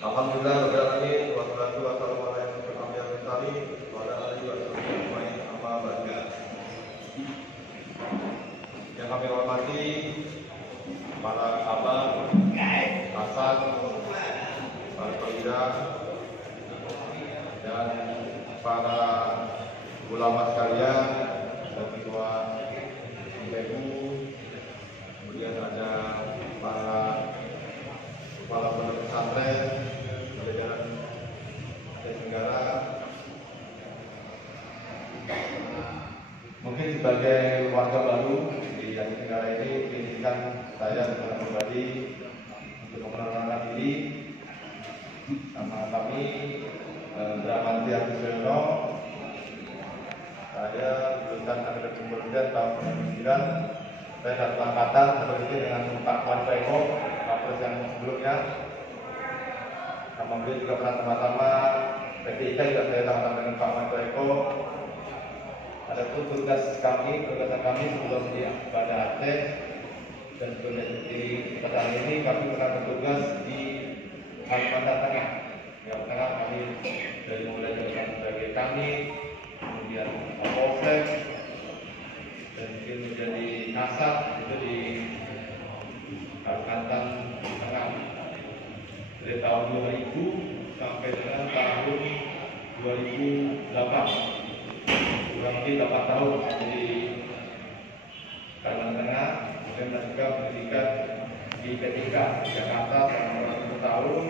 Alhamdulillah rabbil alamin wassalatu wassalamu ala asyrofil anbiya'i wal mursalin wa ala alihi wa sahbihi ajmain amma ba'du. Yang kami hormati para abang, kasat, para perwira dan para ulama sekalian dan ketua IPU, kemudian ada para kepala pondok pesantren, jajaran Asia Tenggara. Mungkin sebagai warga baru di Asia Tenggara ini, izinkan saya secara pribadi untuk memperkenalkan diri. Nama kami Bramanti Agustiono. Saya lulusan Akademi Militer tahun 1999. Saya satu angkatan seperti dengan Pak Wanto Eko, Kapolres yang sebelumnya. Sama beliau juga pernah sama-sama PTIK, juga saya sama-sama dengan Pak Wanto Eko. Ada pun tugasan kami sebelum di pada Aceh dan sebelumnya di petang ini kami pernah bertugas di Kalimantan Tengah. Yang Tengah kami dari mulai jabatan sebagai kami, kemudian Kapolsek, dan mungkin menjadi kasat itu di Kalimantan Tengah dari tahun 2000 sampai dengan tahun 2008, kurang lebih 8 tahun di Kalimantan Tengah. Kemudian juga pendidikan di PTIK Jakarta selama 10 tahun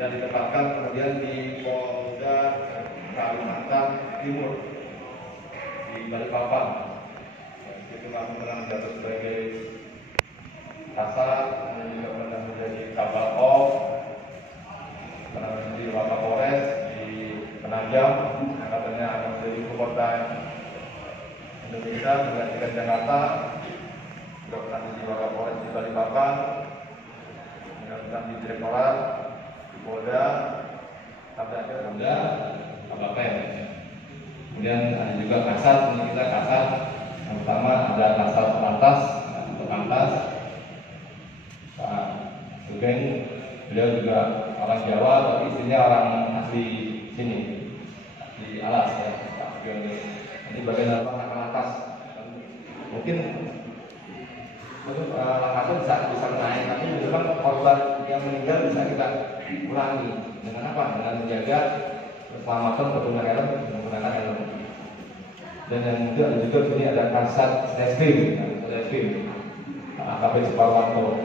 dan ditempatkan kemudian di Polda Kalimantan Timur di Balikpapan. Itu kami pernah menjabat sebagai kasat, dan juga pernah menjadi kabal off, pernah menjadi Wakapolres di Penajam, yang katanya akan menjadi ibu kota Indonesia menggantikan Jakarta. Juga pernah menjadi Wakapolres di Balikpapan, juga pernah di Direktorat di Polda, sampai akhir Polda Kabupaten. Kemudian ada juga kasat, ini kita kasat. Yang pertama ada kasat lantas, untuk lantas Pak Sugeng, beliau juga orang Jawa tapi istrinya orang asli sini, di Alas ya Pak Sugeng. Ini bagian apa lantas, mungkin lantasnya bisa naik, tapi memang korban yang meninggal bisa kita kurangi dengan apa? Dengan menjaga keselamatan pengguna helm, menggunakan helm. Dan yang juga sini ada kasat reskrim, AKP Suparwanto.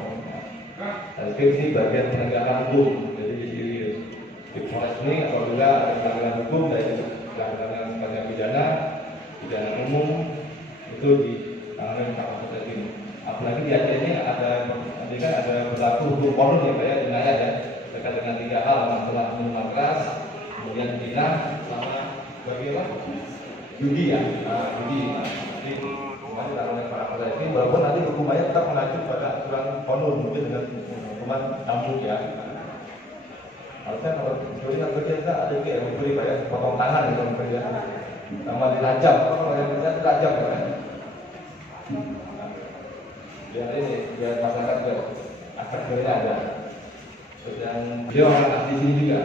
Reskrim ini bagian penegakan hukum. Jadi di Polres ini apabila ada pelanggaran hukum dari pelanggaran sifatnya pidana umum itu ditangani Kapolres Reskrim. Apalagi di Aceh ini ada berlaku hukum konon ya Pak ya, wilayah ya, terkait dengan 3 hal, masalah minuman keras, kemudian zina, sama bagaimana judi ya, judi. Jadi kemarin oleh para Kapolres ini, walaupun nanti hukumannya tetap mengacu pada aturan konon, mungkin dengan hukuman cambuk ya. Harusnya kalau sebenarnya kerja ada kayak memberi Pak ya, potong tangan itu kerja, sama dilacak, kalau yang kerja dilacak ya. Biar ini, biar masyarakat juga akademiknya ada. Dan dia orang asli sini juga.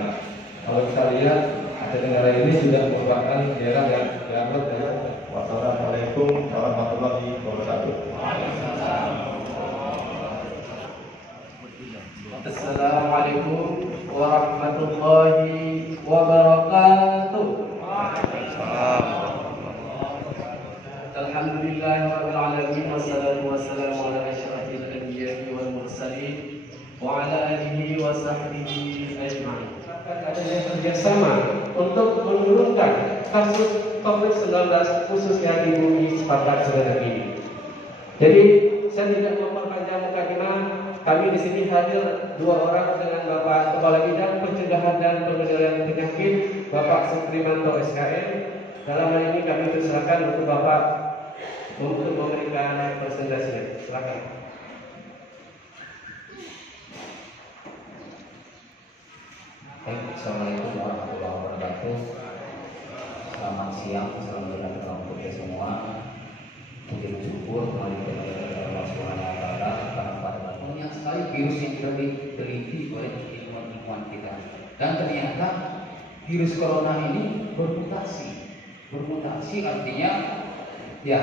Nah, kalau kita lihat Asia Tenggara ini sudah merupakan daerah yang dianggap ya. Wassalamualaikum warahmatullahi wabarakatuh. Assalamualaikum warahmatullahi wabarakatuh. Alhamdulillahirabbil alamin wassalatu wassalamu ala asyrafil anbiya'i wal mursalin wa ala alihi wa sahbihi ajma'in. Adanya kerjasama untuk menurunkan kasus COVID-19 khususnya di bumi sepakat sekarang ini. Jadi saya tidak memperpanjang mukadimah. Kami di sini hadir 2 orang dengan Bapak Kepala Bidang Pencegahan dan Pengendalian Penyakit Bapak Suprimanto SKM. Dalam hal ini kami persilakan untuk Bapak untuk memberikan presentasinya. Silakan. Assalamualaikum warahmatullahi wabarakatuh. Selamat siang, selamat datang untuk kita semua. Puji syukur kembali kepada Allah Subhanahu wa taala karena pada waktunya sekali virus yang sudah diteliti oleh ilmu lingkungan kita. Dan ternyata virus corona ini bermutasi artinya ya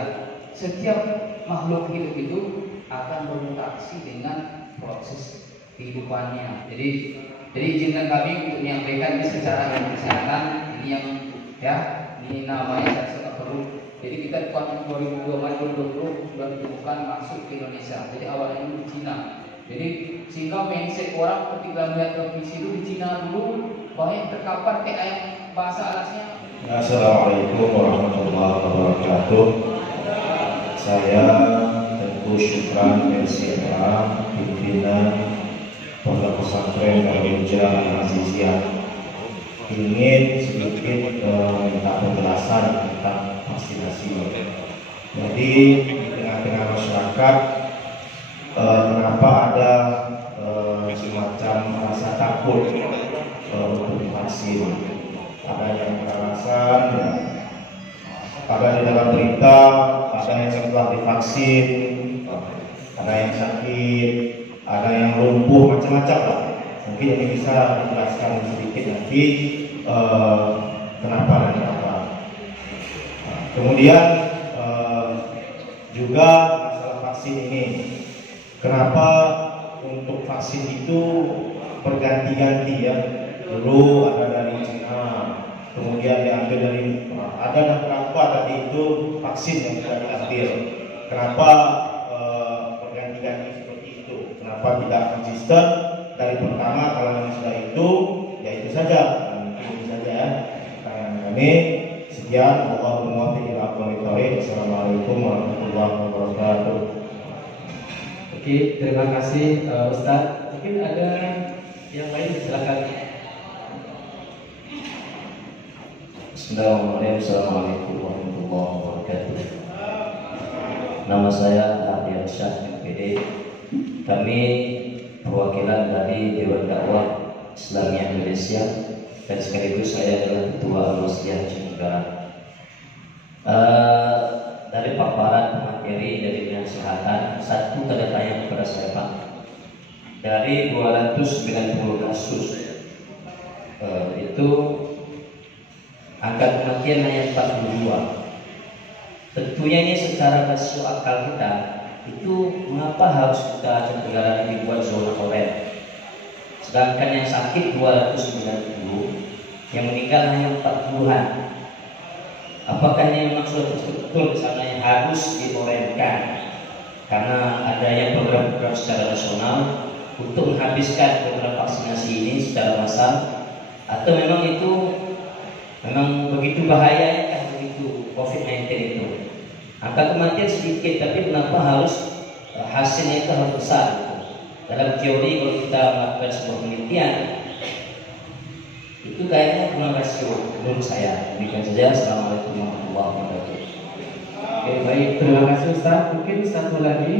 setiap makhluk hidup itu akan bermutasi dengan proses kehidupannya. Jadi izinkan kami untuk menyampaikan ini secara kesehatan ini yang ya ini namanya saya sudah perlu. Jadi kita tahun 2020 sudah ditemukan masuk ke Indonesia. Jadi awalnya itu di Cina. Jadi sehingga mindset orang ketika melihat kondisi itu di Cina dulu banyak terkapar kayak ayam bahasa alasnya. Assalamualaikum warahmatullahi wabarakatuh. Saya tentu Syukran LCMA pimpinan Pondok Pesantren Al-Hijrah Al-Aziziyah ingin sedikit minta penjelasan tentang vaksinasi. Jadi di tengah-tengah masyarakat kenapa ada semacam rasa takut untuk divaksin? Ada yang beralasan ya, ada di dalam berita, ada yang setelah divaksin, ada yang sakit, ada yang lumpuh, macam-macam lah. Mungkin ini bisa dijelaskan sedikit nanti kenapa dan kenapa. Kemudian juga masalah vaksin ini, kenapa untuk vaksin itu berganti-ganti ya? Dulu ada dari Cina, kemudian diambil dari ada beberapa tadi itu vaksin yang sudah diambil. Kenapa berganti-ganti seperti itu? Kenapa tidak konsisten dari pertama kalau yang sudah itu ya itu saja? Itu saja ya. Pertanyaan kami. Sekian. Assalamualaikum warahmatullahi wabarakatuh. Oke, terima kasih Ustadz. Mungkin ada yang lain, silakan. Assalamualaikum warahmatullahi wabarakatuh. Nama saya Abdul Syah MPD. Kami perwakilan dari Dewan Dakwah Islamiyah Indonesia dan sekaligus saya adalah Ketua Al-Wasliyah Negara. Dari paparan materi dari bidang kesehatan, satu tanda tanya kepada saya Pak. Dari 290 kasus itu angka kematian hanya 42. Tentunya ini secara rasio akal kita itu mengapa harus kita negara ini buat zona oranye? Sedangkan yang sakit 290, yang meninggal hanya 40-an. Apakah ini memang sudah betul misalnya yang harus diorenkan? Karena adanya program-program secara nasional untuk menghabiskan program vaksinasi ini secara massal, atau memang itu memang begitu bahaya kan begitu COVID-19 itu. Angka kematian sedikit, tapi kenapa harus hasilnya itu harus besar gitu. Dalam teori kalau kita melakukan sebuah penelitian itu kayaknya kurang rasio menurut saya. Demikian saja. Assalamualaikum warahmatullahi wabarakatuh. Oke, baik, terima kasih Ustaz. Mungkin satu lagi,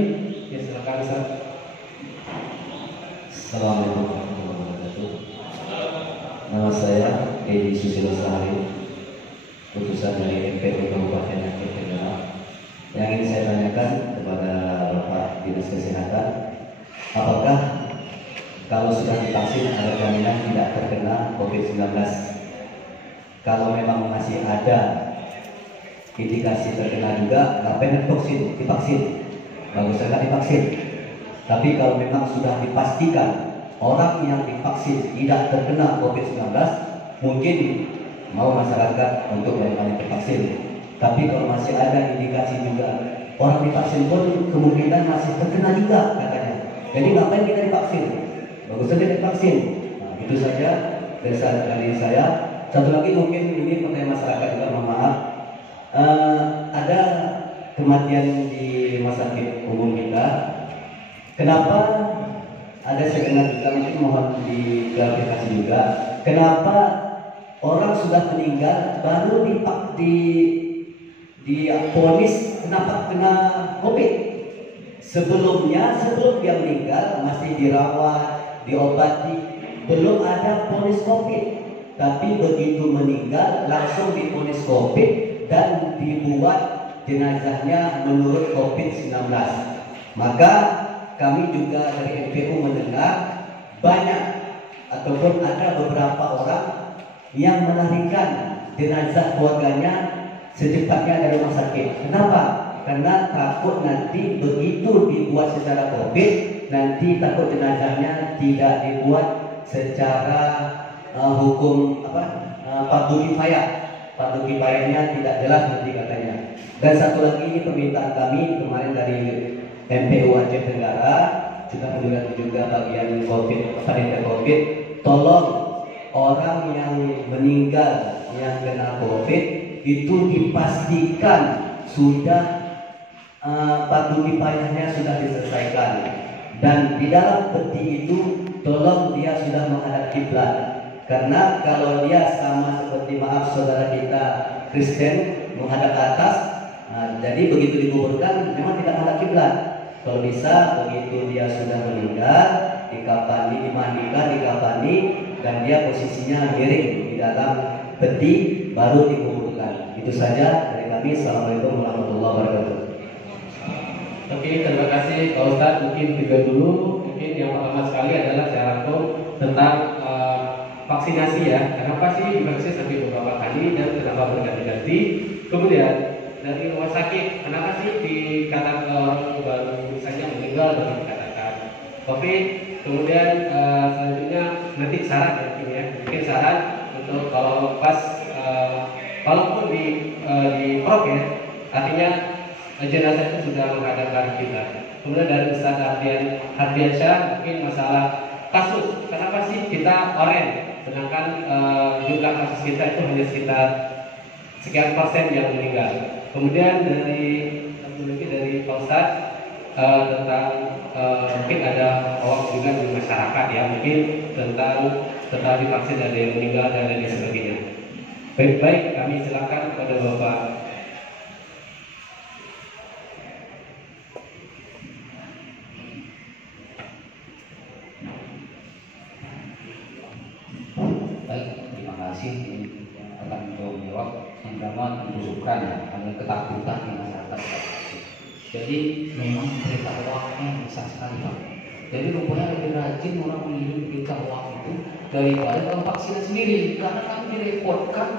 ya silakan Ustaz. Assalamualaikum warahmatullahi wabarakatuh. Nama saya Edi Susilo Sehari, utusan dari MPD Kabupaten Aceh Tenggara. Yang ingin saya tanyakan kepada Bapak Dinas Kesehatan, apakah kalau sudah divaksin ada jaminan tidak terkena COVID-19? Kalau memang masih ada indikasi terkena juga, ngapain divaksin? Bagus sekali divaksin. Tapi kalau memang sudah dipastikan orang yang divaksin tidak terkena COVID-19, mungkin mau masyarakat untuk banyak divaksin. Tapi kalau masih ada indikasi juga orang divaksin pun kemungkinan masih terkena juga katanya. Jadi ngapain kita divaksin? Bagus saja divaksin. Nah, itu saja dari saya. Satu lagi mungkin ini pertanyaan masyarakat juga, mohon maaf. Ada kematian di rumah sakit umum kita. Kenapa ada setengah juga, mungkin mohon diklarifikasi juga. Kenapa orang sudah meninggal baru diponis kenapa kena COVID? Sebelum dia meninggal masih dirawat, diobati, belum ada ponis COVID. Tapi begitu meninggal langsung diponis COVID dan dibuat jenazahnya menurut COVID-19. Maka kami juga dari MPU mendengar banyak ataupun ada beberapa orang yang melarikan jenazah keluarganya secepatnya dari rumah sakit. Kenapa? Karena takut nanti begitu dibuat secara COVID, nanti takut jenazahnya tidak dibuat secara hukum fardu kifayah. Fardu kifayahnya tidak jelas nanti katanya. Dan satu lagi ini permintaan kami kemarin dari MPU Aceh Tenggara, juga juga bagian COVID, panitia COVID, tolong orang yang meninggal yang kena COVID itu dipastikan sudah fardu kifayahnya sudah diselesaikan, dan di dalam peti itu tolong dia sudah menghadap kiblat, karena kalau dia sama seperti maaf saudara kita Kristen menghadap ke atas, jadi begitu dikuburkan memang tidak menghadap kiblat. Kalau bisa begitu dia sudah meninggal, dikafani, dimandikan, dikafani, dan dia posisinya miring di dalam peti baru dikuburkan. Itu saja dari kami. Assalamualaikum warahmatullahi wabarakatuh. Oke, terima kasih Pak Ustadz. Mungkin tiga dulu. Mungkin yang pertama sekali adalah saya rangkum tentang vaksinasi ya. Kenapa sih divaksin sampai beberapa kali dan kenapa berganti-ganti? Kemudian dari rumah sakit, kenapa sih dikatakan orang baru saja meninggal baru dikatakan COVID? Kemudian selanjutnya nanti saran ya, mungkin saran untuk kalau pas walaupun di prok ya, artinya jenazah itu sudah menghadapkan kita. Kemudian dari Ustaz Ardiansyah mungkin masalah kasus, kenapa sih kita oren sedangkan jumlah kasus kita itu hanya sekitar sekian persen yang meninggal. Kemudian dari Pak Ustadz tentang mungkin ada hoax juga di masyarakat ya, mungkin tentang divaksin ada yang meninggal dan lain sebagainya. Baik, kami silakan kepada Bapak. Baik, terima kasih yang akan menjawab. Yang pertama menunjukkan ada ketakutan di masyarakat. Jadi memang berita hoaxnya besar sekali Pak. Jadi rupanya lebih rajin orang mengirim berita hoax itu daripada kalau vaksin sendiri, karena kami direpotkan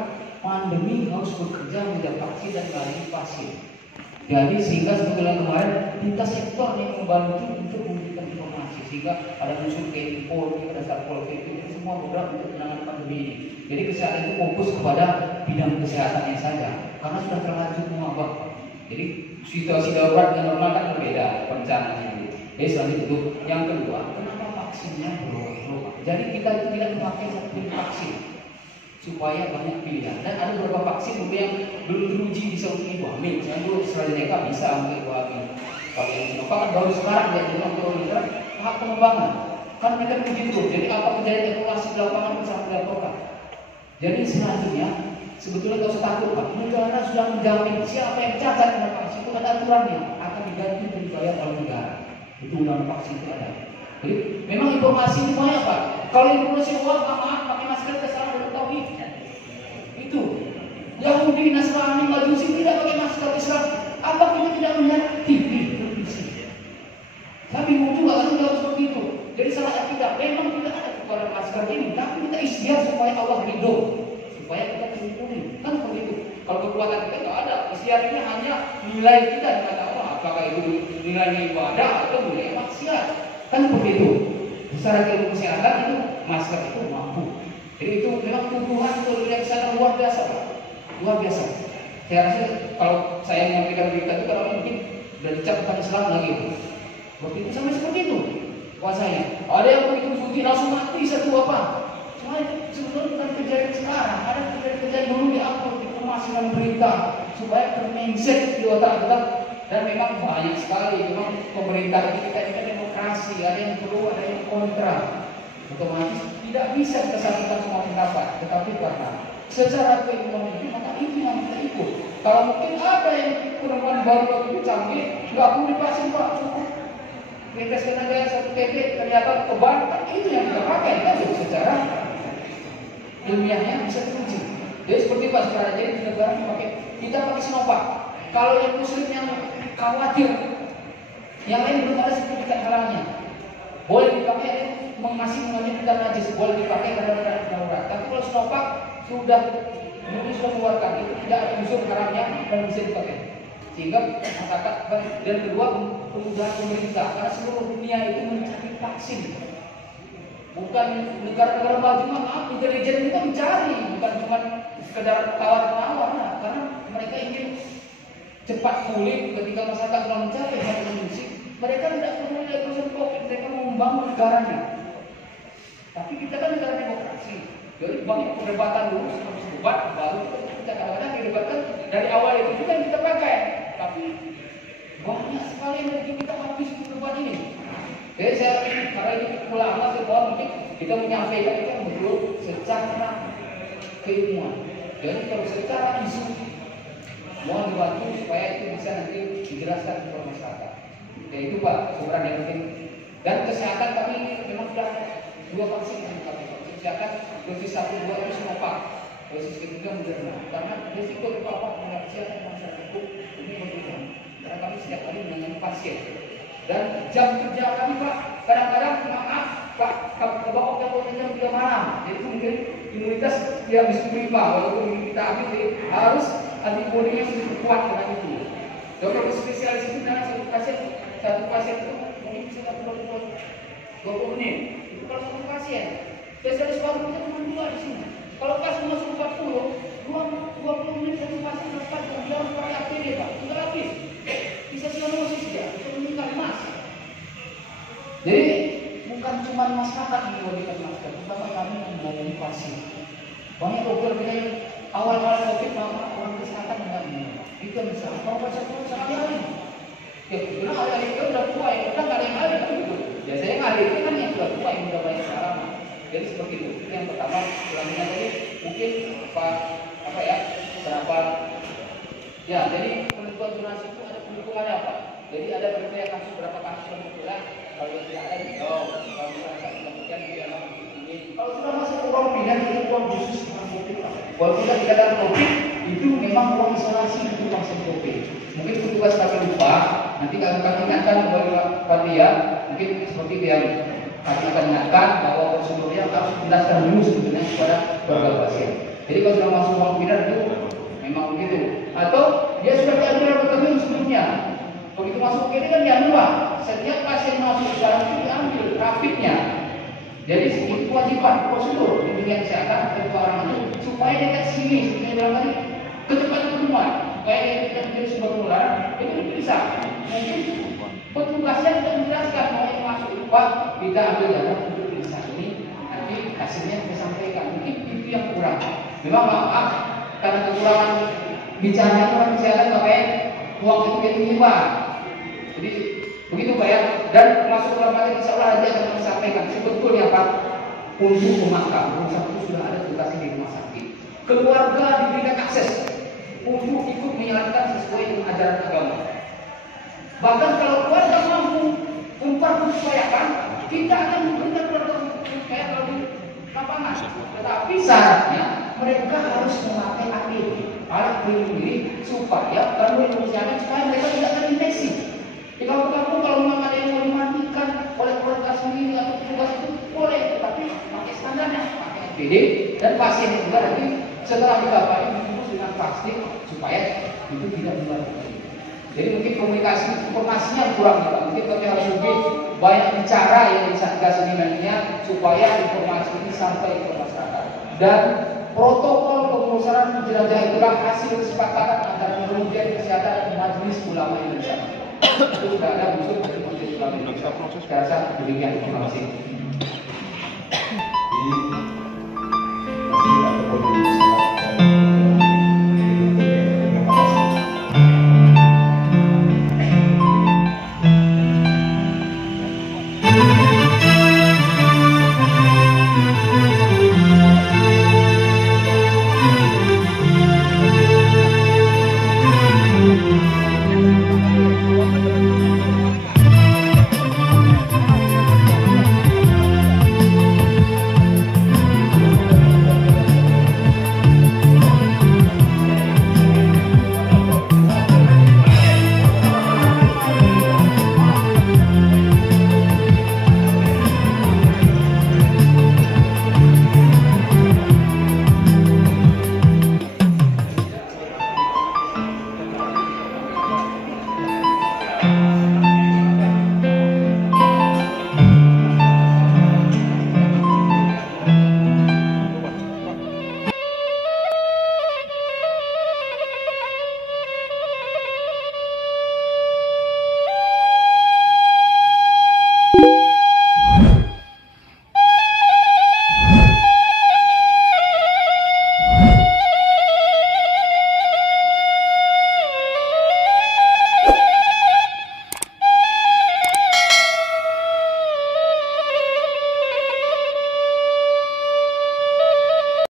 pandemi harus bekerja menjadi vaksin dan lagi vaksin. Jadi sehingga sebetulnya kemarin lintas sektor yang membantu untuk memberikan informasi, sehingga ada unsur KPO, ada Satpol PP, itu semua bergerak untuk menangani pandemi ini. Jadi kesehatan itu fokus kepada bidang kesehatannya saja, karena sudah terlanjur mewabah. Jadi situasi darurat dan normal kan berbeda perencanaannya. Jadi selanjutnya itu yang kedua, kenapa vaksinnya berubah-ubah? Jadi kita itu tidak memakai satu vaksin supaya banyak pilihan. Dan ada beberapa vaksin yang belum teruji bisa untuk ibu hamil. Yang dulu AstraZeneca bisa untuk ibu hamil. Kalau yang Sinovac kan baru sekarang ya jadi untuk tahap pengembangan. Kan mereka begitu. Jadi apa kejadian evaluasi di lapangan bisa dilakukan. Jadi selanjutnya sebetulnya tidak usah takut Pak. Negara sudah menjamin siapa yang cacat dengan vaksin itu ada aturannya akan diganti dan dibayar oleh negara. Itu undang vaksin itu ada. Jadi memang informasi itu banyak Pak. Kalau informasi luar, maaf pakai masker kesalahan belum tahu itu. Yahudi, Nasrani, Majusi tidak pakai masker Islam. Apa kita tidak melihat TV televisi? Tapi bingung juga kan harus seperti itu. Jadi salah kita memang tidak ada kepada masker ini, tapi kita ikhtiar supaya Allah ridho, supaya kita terlindungi. Kan seperti itu. Kalau kekuatan kita tidak ada, ikhtiarnya hanya nilai kita di mata Allah. Apakah itu nilai ibadah atau nilai maksiat? Kan seperti itu. Secara ilmu kesehatan itu masker itu mampu. Jadi itu memang kebutuhan untuk dunia kesehatan luar biasa, Pak. Luar biasa. Saya rasa kalau saya menyampaikan berita itu kalau mungkin dari catatan Islam lagi. Waktu itu sampai seperti itu puasanya. Ada yang begitu suci langsung mati satu apa? Cuma itu sebetulnya bukan kejadian sekarang. Ada kejadian dulu diupload informasi berita supaya termindset di otak kita. Dan memang banyak sekali, memang pemerintah kita ini kan demokrasi, ada yang pro, ada yang kontra. Otomatis tidak bisa kita satukan semua pendapat, tetapi karena secara keilmuan itu maka itu yang kita ikut. Kalau mungkin ada yang penemuan baru waktu itu canggih, nggak perlu divaksin Pak, cukup tes tenaga satu TB ternyata kebar, kan itu yang kita pakai, kan secara ilmiahnya bisa teruji. Jadi seperti Pak sekarang jadi di negara kita pakai Sinovac. Kalau yang muslim yang khawatir, yang lain belum ada sertifikat halalnya, boleh dipakai masih mengandung tidak najis, boleh dipakai karena darurat. Tapi kalau Sinovac sudah mengeluarkan itu tidak ada unsur haramnya dan bisa dipakai. Sehingga masyarakat dan kedua kemudahan pemerintah karena seluruh dunia itu mencari vaksin. Bukan negara-negara maju mah intelijen itu mencari, bukan cuma sekedar tawar-tawar, nah, karena mereka ingin cepat pulih ketika masyarakat sudah mencari hal kondisi. Mereka tidak peduli dengan urusan COVID, mereka mau membangun negaranya. Tapi kita kan negara demokrasi, jadi banyak perdebatan dulu sebelum debat, baru kita kadang-kadang didebatkan dari awal itu juga yang kita pakai. Tapi banyak sekali energi kita habis untuk debat ini. Jadi saya karena ini ulama saya mungkin kita menyampaikan itu betul secara keilmuan. Jadi kalau secara isu mohon dibantu supaya itu bisa nanti dijelaskan kepada masyarakat. Ya itu Pak, sebenarnya yang penting. Dan kesehatan kami memang sudah 2 vaksin yang kami. Kesehatan dosis 1, 2 itu Sinovac, dosis ketiga Moderna. Karena risiko terpapar terhadap kesehatan masyarakat ini berbeda. Karena kami setiap hari menangani pasien. Dan jam kerja kami Pak, kadang-kadang maaf Pak, bawa ke jam 3 malam. Jadi mungkin imunitas dia bisa 5, walaupun kita ambil harus antibodinya sedikit kuat dengan itu. Dokter spesialis itu dengan satu pasien itu mungkin bisa 20 menit. Itu kalau satu pasien. Spesialis paru kita cuma 2 di sini. Kalau pas masuk 20 menit satu pasien dapat dia harus pakai APD Pak. Sudah habis. Bisa sianosis dia, bisa meninggal mas. Jadi bukan cuma masyarakat yang diwajibkan masker, terutama kami yang melayani pasien. Banyak dokter kita yang awal-awal COVID orang kesehatan enggak ini. Itu yang bisa. Kalau pasien itu sekali-kali. Ya, bilang hari-hari itu udah tua ya, udah nggak ada yang ahli kan gitu. Biasanya yang ahli itu kan yang sudah tua yang udah banyak pengalaman. Jadi seperti itu. Itu yang pertama. Selanjutnya tadi mungkin apa ya berapa ya. Jadi penentuan donasi itu ada pendukungnya apa? Jadi ada kriteria kasus berapa kasus yang bergerak. Kalau tidak ada kalau masyarakat kemudian dia ini. Kalau sudah masuk ke ruang pindah itu ruang khusus dengan COVID. Kalau sudah tidak ada COVID itu memang ruang isolasi untuk pasien COVID. Mungkin petugas kami lupa. Nanti kalau kami ingatkan kepada dia, mungkin seperti itu yang kami akan ingatkan bahwa prosedurnya harus dijelaskan dulu sebetulnya kepada keluarga pasien. Jadi kalau sudah masuk ruang pindah itu memang begitu. Atau dia sudah diambil laboratorium sebelumnya. Begitu masuk ini kan diambil. Setiap pasien masuk ke dalam itu diambil rapidnya. Jadi itu kewajiban prosedur di dunia kesehatan dari orang itu supaya dia ke sini, dalam tadi kecepatan ketemuan. Supaya dia tidak menjadi sumber penularan itu bisa. Mungkin petugasnya tidak menjelaskan bahwa yang masuk itu Pak kita ambil darah untuk periksa ini nanti hasilnya kita sampaikan. Mungkin itu yang kurang. Memang maaf karena kekurangan bicara orang kesehatan makanya uang itu jadi menyebar. Jadi begitu Pak ya. Dan masuk dalam hati insya Allah nanti akan disampaikan sebetulnya Pak untuk pemakaman rumah sakit sudah ada tugasnya di rumah sakit. Keluarga diberikan akses untuk ikut menjalankan sesuai dengan ajaran agama. Bahkan kalau keluarga mampu mempersuaikan, kita akan memberikan keluarga kayak kalau di lapangan. Tetapi syaratnya mereka harus memakai APD, alat pelindung diri, supaya kalau Indonesia supaya mereka tidak terinfeksi. Di kampung-kampung kalau memang ada yang mau dimandikan oleh keluarga sendiri atau petugas itu boleh, tetapi pakai standarnya, pakai APD dan pasien juga nanti setelah dikabari dibungkus dengan plastik supaya itu tidak dilakukan. Jadi mungkin komunikasi informasinya kurang juga. Mungkin kami harus lebih banyak bicara yang di Satgas ini nantinya supaya informasi ini sampai ke masyarakat. Dan protokol pengurusan jenazah itulah hasil kesepakatan antara Kementerian Kesehatan dan Majelis Ulama Indonesia. Itu sudah ada unsur dari Majelis Ulama Indonesia. Saya rasa demikian. Terima kasih.